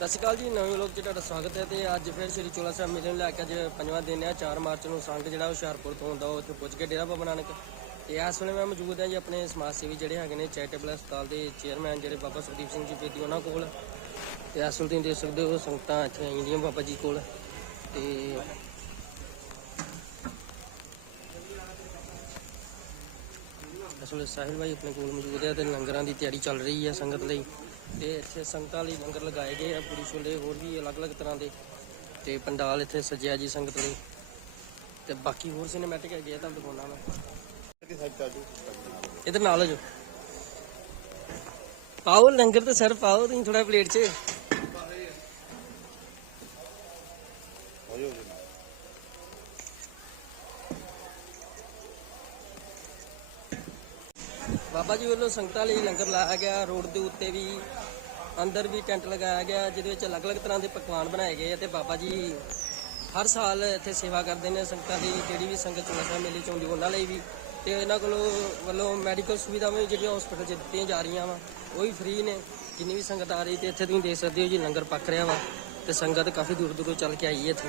ਸਤਿ ਸ਼੍ਰੀ ਅਕਾਲ ਜੀ, ਨਵੇਂ ਲੋਕ 'ਚ ਤੁਹਾਡਾ ਸਵਾਗਤ ਹੈ ਤੇ ਅੱਜ ਫਿਰ ਸ਼੍ਰੀ ਚੋਲਾ ਸਾਹਿਬ ਮੇਲੇ ਨੂੰ ਲੈ ਕੇ ਅੱਜ ਪੰਜਵਾਂ ਦਿਨ ਹੈ 4 ਮਾਰਚ ਨੂੰ ਸੰਗ ਜਿਹੜਾ ਹੁਸ਼ਿਆਰਪੁਰ ਤੋਂ ਹੁੰਦਾ ਉਹ ਉੱਥੇ ਪੁੱਜ ਕੇ ਡੇਰਾ ਬਾਬਾ ਨਾਨਕ ਤੇ ਇਸ ਵੇਲੇ ਮੈਂ ਮੌਜੂਦ ਹਾਂ ਜੀ ਆਪਣੇ ਸਮਾਜ ਸੇਵੀ ਜਿਹੜੇ ਹੈਗੇ ਨੇ, ਚੈਰੀਟੇਬਲ ਹਸਪਤਾਲ ਦੇ ਚੇਅਰਮੈਨ ਜਿਹੜੇ ਬਾਬਾ ਸੁਖਦੀਪ ਸਿੰਘ ਜੀ ਬੇਦੀ ਉਹਨਾਂ ਕੋਲ ਤੇ ਇਸ ਵੇਲੇ ਤੁਸੀਂ ਦੇਖ ਸਕਦੇ ਹੋ ਸੰਗਤਾਂ ਇੱਥੇ ਆਈਆਂ ਬਾਬਾ ਜੀ ਕੋਲ ਤੇ ਇਸ ਵੇਲੇ ਸਾਹਿਲ ਭਾਈ ਆਪਣੇ ਕੋਲ ਮੌਜੂਦ ਹੈ ਤੇ ਲੰਗਰਾਂ ਦੀ ਤਿਆਰੀ ਚੱਲ ਰਹੀ ਹੈ ਸੰਗਤ ਲਈ। ਤੇ ਇੱਥੇ ਸੰਗਤਾਂ ਲਈ ਲੰਗਰ ਲਗਾਏ ਗਏ ਆ ਪੂਰੀ ਛੋਲੇ ਹੋਰ ਵੀ ਅਲੱਗ-ਅਲੱਗ ਤਰ੍ਹਾਂ ਦੇ। ਤੇ ਪੰਡਾਲ ਇੱਥੇ ਸਜਿਆ ਜੀ ਸੰਗਤ ਲਈ। ਤੇ ਬਾਕੀ ਹੋਰ ਸਿਨੇਮੈਟਿਕ ਹੈਗੇ ਆ, ਤੁਹਾਨੂੰ ਦਿਖਾਉਣਾ ਮੈਂ। ਇਧਰ ਨਾਲ ਜੋ ਪਾਓ ਲੰਗਰ ਤੇ ਸਰ ਪਾਓ, ਤੁਸੀਂ ਥੋੜਾ ਪਲੇਟ 'ਚ। ਬਾਬਾ ਜੀ ਵੱਲੋਂ ਸੰਗਤਾਂ ਲਈ ਲੰਗਰ ਲਾਇਆ ਗਿਆ, ਰੋਡ ਦੇ ਉੱਤੇ ਵੀ, ਅੰਦਰ ਵੀ ਟੈਂਟ ਲਗਾਇਆ ਗਿਆ, ਜਿਹਦੇ ਵਿੱਚ ਅਲੱਗ-ਅਲੱਗ ਤਰ੍ਹਾਂ ਦੇ ਪਕਵਾਨ ਬਣਾਏ ਗਏ ਆ ਤੇ ਬਾਬਾ ਜੀ ਹਰ ਸਾਲ ਇੱਥੇ ਸੇਵਾ ਕਰਦੇ ਨੇ ਸੰਗਤਾਂ ਦੀ, ਜਿਹੜੀ ਵੀ ਸੰਗਤ ਚੋਲਾ ਸਾਹਿਬ ਮੇਲੇ 'ਚ ਆਉਂਦੀ ਉਹਨਾਂ ਲਈ ਵੀ। ਤੇ ਇਹਨਾਂ ਕੋਲੋਂ ਵੱਲੋਂ ਮੈਡੀਕਲ ਸੁਵਿਧਾਵਾਂ ਜਿਹੜੀਆਂ ਹਸਪੀਟਲ 'ਚ ਦਿੱਤੀਆਂ ਜਾ ਰਹੀਆਂ ਵਾ, ਉਹ ਵੀ ਫ੍ਰੀ ਨੇ। ਜਿੰਨੀ ਵੀ ਸੰਗਤ ਆ ਰਹੀ ਤੇ ਇੱਥੇ ਤੁਸੀਂ ਦੇਖ ਸਕਦੇ ਹੋ ਜੀ, ਲੰਗਰ ਪੱਕ ਰਿਹਾ ਵਾ ਤੇ ਸੰਗਤ ਕਾਫੀ ਦੂਰ ਦੂਰੋਂ ਚੱਲ ਕੇ ਆਈ ਹੈ ਇੱਥੇ।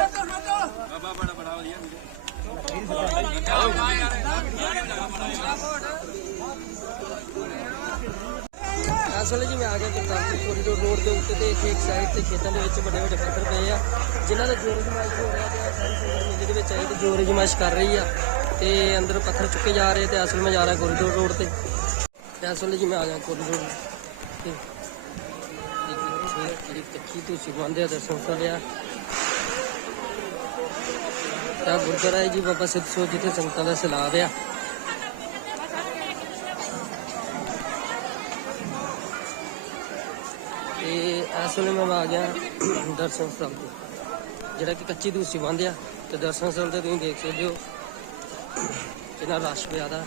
ਕੋਰੀਡੋਰ ਰੋਡ ਦੇ ਉੱਤੇ ਤੇ ਇੱਥੇ ਇੱਕ ਸਾਈਡ ਤੇ ਖੇਤਾਂ ਦੇ ਵਿੱਚ ਵੱਡੇ ਵੱਡੇ ਪੱਥਰ ਪਏ ਆ, ਜਿਨ੍ਹਾਂ ਦਾ ਜੋਰ ਜਮਾਇਸ਼ ਹੋ ਰਿਹਾ ਤੇ ਸਾਰੀ ਸੰਗਤ ਮੇਲੇ ਦੇ ਵਿੱਚ ਆਈ ਤੇ ਜੋਰ ਜਮਾਇਸ਼ ਕਰ ਰਹੀ ਆ ਤੇ ਅੰਦਰ ਪੱਥਰ ਚੁੱਕੇ ਜਾ ਰਹੇ ਤੇ ਅਸਲ ਮੈਂ ਜਾ ਰਿਹਾ ਕੋਰੀਡੋਰ ਰੋਡ ਤੇ। ਤੇ ਅਸਲ ਜੀ ਮੈਂ ਆ ਗਿਆ ਕੋਰੀਡੋਰ ਤੇ। ਜਿਹੜੀ ਕੱਚੀ ਤੋਂ ਸਿਵੰਦੇ ਦਰਸ਼ਨ ਕਰ ਤਾਂ ਗੁਰਦੁਆਰਾ ਜੀ ਬਾਬਾ ਸਿੱਧ ਸੋ ਜਿੱਥੇ ਸੰਗਤਾਂ ਦਾ ਸਲਾਬ ਆ। ਤੇ ਇਸ ਵੇਲੇ ਮੈਂ ਆ ਗਿਆ ਦਰਸ਼ਨ ਸਥਲ ਤੇ। ਜਿਹੜਾ ਕਿ ਕੱਚੀ ਦੂਸੀ ਬੰਦ ਆ, ਤੇ ਦਰਸ਼ਨ ਸਥਲ ਤੇ ਤੁਸੀਂ ਦੇਖ ਸਕਦੇ ਹੋ। ਕਿੰਨਾ ਰਸ਼ ਪਿਆ ਦਾ।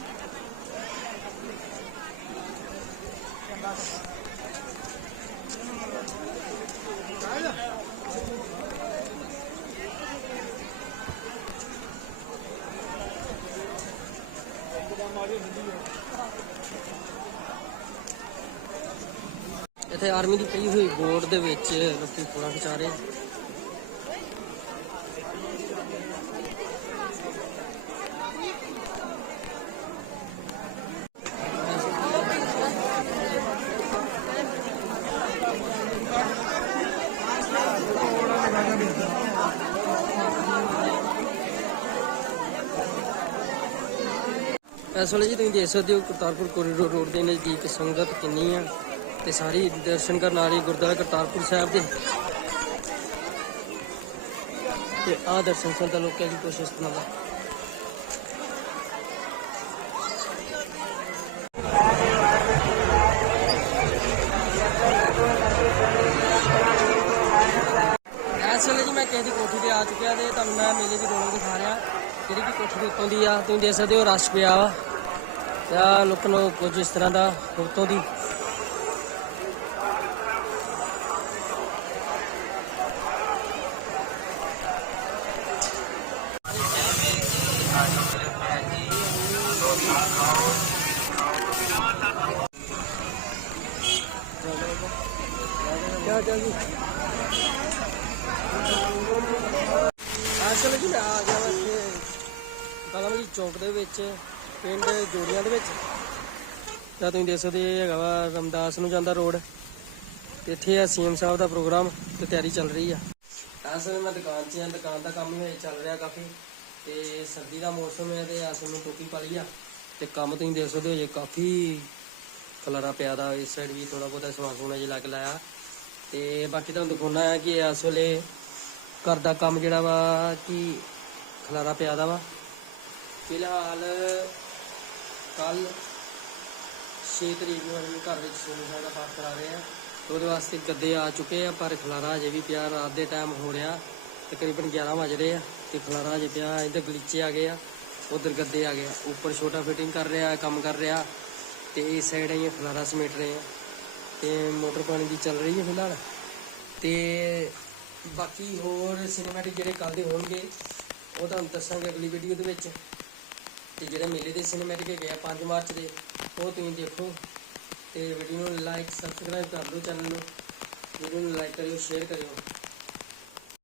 ਇੱਥੇ ਆਰਮੀ ਦੀ ਪਈ ਹੋਈ ਬੋਰਡ ਦੇ ਵਿੱਚ ਲੋਕੀ ਫੋਟੋ ਖਿਚਾ ਰਹੇ ਇਸ ਵੇਲੇ ਜੀ ਤੁਸੀਂ ਦੇਖ ਸਕਦੇ ਹੋ ਕਰਤਾਰਪੁਰ ਕੋਰੀਡੋਰ ਰੋਡ ਦੇ ਨਜ਼ਦੀਕ ਸੰਗਤ ਕਿੰਨੀ ਆ। ਤੇ ਸਾਰੀ ਦਰਸ਼ਨ ਕਰਨ ਵਾਲੀ ਰਹੀ ਗੁਰਦੁਆਰਾ ਕਰਤਾਰਪੁਰ ਸਾਹਿਬ ਦੇ। ਤੇ ਆ ਦਰਸ਼ਨ ਕਰਨ ਦਾ ਲੋਕਾਂ ਦੀ ਕੋਸ਼ਿਸ਼ ਕਰਨਾ ਇਸ ਵੇਲੇ ਜੀ ਮੈਂ ਕਿਸੇ ਦੀ ਕੋਠੀ ਤੇ ਆ ਚੁੱਕਿਆ ਤੇ ਤੁਹਾਨੂੰ ਮੈਂ ਮੇਲੇ ਦੀ ਰੌਣਕ ਦਿਖਾ ਰਿਹਾ। ਜਿਹੜੀ ਕਿ ਕੋਠੀ ਦੇ ਉੱਤੋਂ ਦੀ ਆ, ਤੁਸੀਂ ਦੇਖ ਸਕਦੇ ਹੋ ਰਸ਼ ਪਿਆ ਵਾ। ਤਾਂ ਲੋਕਾਂ ਨੂੰ ਕੁਝ ਇਸ ਤਰ੍ਹਾਂ ਦਾ ਉੱਤੋਂ ਦੀ। ਕਿਆ ਕਿਆ ਜੀ ਅਸਲ ਜੀ ਆ। ਗਿਆ ਵਾ ਕਲਮਲੀ ਚੌਕ ਦੇ ਵਿੱਚ ਪਿੰਡ ਜੋੜੀਆਂ ਦੇ ਵਿੱਚ ਤਾਂ ਤੁਸੀਂ ਦੇਖ ਸਕਦੇ ਇਹ ਹੈਗਾ ਵਾ ਰਮਦਾਸ ਨੂੰ ਜਾਂਦਾ ਰੋਡ ਤੇ ਇੱਥੇ ਆ ਸੀਐਮ ਸਾਹਿਬ ਦਾ ਪ੍ਰੋਗਰਾਮ ਤੇ ਤਿਆਰੀ ਚੱਲ ਰਹੀ ਆ ਅਸਲ ਮੈਂ ਦੁਕਾਨ 'ਚ ਆ ਦੁਕਾਨ ਦਾ ਕੰਮ ਵੀ ਚੱਲ ਰਿਹਾ ਕਾਫੀ ਤੇ ਸਰਦੀ ਦਾ ਮੌਸਮ ਹੈ ਤੇ ਅਸਲ ਨੂੰ ਟੋਪੀ ਪਾ ਲਈ ਆ ਤੇ ਕੰਮ ਤੁਸੀਂ ਦੇਖ ਸਕਦੇ ਹੋ ਜੇ ਕਾਫੀ ਖਲਾਰਾ ਪਿਆ ਦਾ ਇਸ ਸਾਈਡ ਵੀ ਥੋੜਾ ਬਹੁਤਾ ਸਮਾਨ ਸਮੂਨ ਜਿਹਾ ਲੱਗ ਲਾਇਆ ਤੇ ਬਾਕੀ ਤੁਹਾਨੂੰ ਦਿਖਾਉਣਾ ਹੈ ਕਿ ਇਸ ਵੇਲੇ ਘਰ ਦਾ ਕੰਮ ਜਿਹੜਾ ਵਾ ਕਿ ਖਲਾਰਾ ਪਿਆ ਦਾ ਵਾ। ਫਿਲਹਾਲ ਕੱਲ 6 ਤਰੀਕ ਨੂੰ ਅਸੀਂ ਘਰ ਵਿੱਚ ਸੋਨੇ ਸਾਹਿਬ ਦਾ ਪਾਠ ਕਰਾ ਰਹੇ ਆ ਤੇ ਉਹਦੇ ਵਾਸਤੇ ਗੱਦੇ ਆ ਚੁੱਕੇ ਆ, ਪਰ ਖਲਾਰਾ ਅਜੇ ਵੀ ਪਿਆ, ਰਾਤ ਦੇ ਟਾਈਮ ਹੋ ਰਿਹਾ। ਤਕਰੀਬਨ 11 ਵਜ ਰਹੇ ਆ ਤੇ ਖਲਾਰਾ ਅਜੇ ਪਿਆ, ਇੱਧਰ ਗਲੀਚੇ ਆ ਗਏ ਆ, ਉਧਰ ਗੱਦੇ ਆ ਗਏ ਆ। ਉੱਪਰ ਛੋਟਾ ਫਿਟਿੰਗ ਕਰ ਰਿਹਾ, ਕੰਮ ਕਰ ਰਿਹਾ ਤੇ ਇਸ ਸਾਈਡ ਅਸੀਂ ਖਲਾਰਾ ਸਮੇਟ ਰਹੇ ਆ ਤੇ ਮੋਟਰ ਪਾਣੀ ਦੀ ਚੱਲ ਰਹੀ ਹੈ ਫਿਲਹਾਲ। ਤੇ ਬਾਕੀ ਹੋਰ ਸਿਨੇਮੈਟਿਕ ਜਿਹੜੇ ਕੱਲ੍ਹ ਦੇ ਹੋਣਗੇ, ਉਹ ਤੁਹਾਨੂੰ ਦੱਸਾਂਗੇ ਅਗਲੀ ਵੀਡੀਓ ਦੇ ਵਿੱਚ। ਤੇ ਜਿਹੜੇ ਮੇਲੇ ਦੇ ਸਿਨੇਮੈਟਿਕ ਹੈਗੇ ਆ 5 ਮਾਰਚ ਦੇ, ਉਹ ਤੁਸੀਂ ਦੇਖੋ। ਤੇ ਵੀਡੀਓ ਨੂੰ ਲਾਈਕ ਸਬਸਕ੍ਰਾਈਬ ਕਰ ਦਿਓ ਚੈਨਲ ਨੂੰ। ਵੀਡੀਓ ਨੂੰ ਲਾਈਕ ਕਰਿਓ ਸ਼ੇਅਰ ਕਰਿਓ।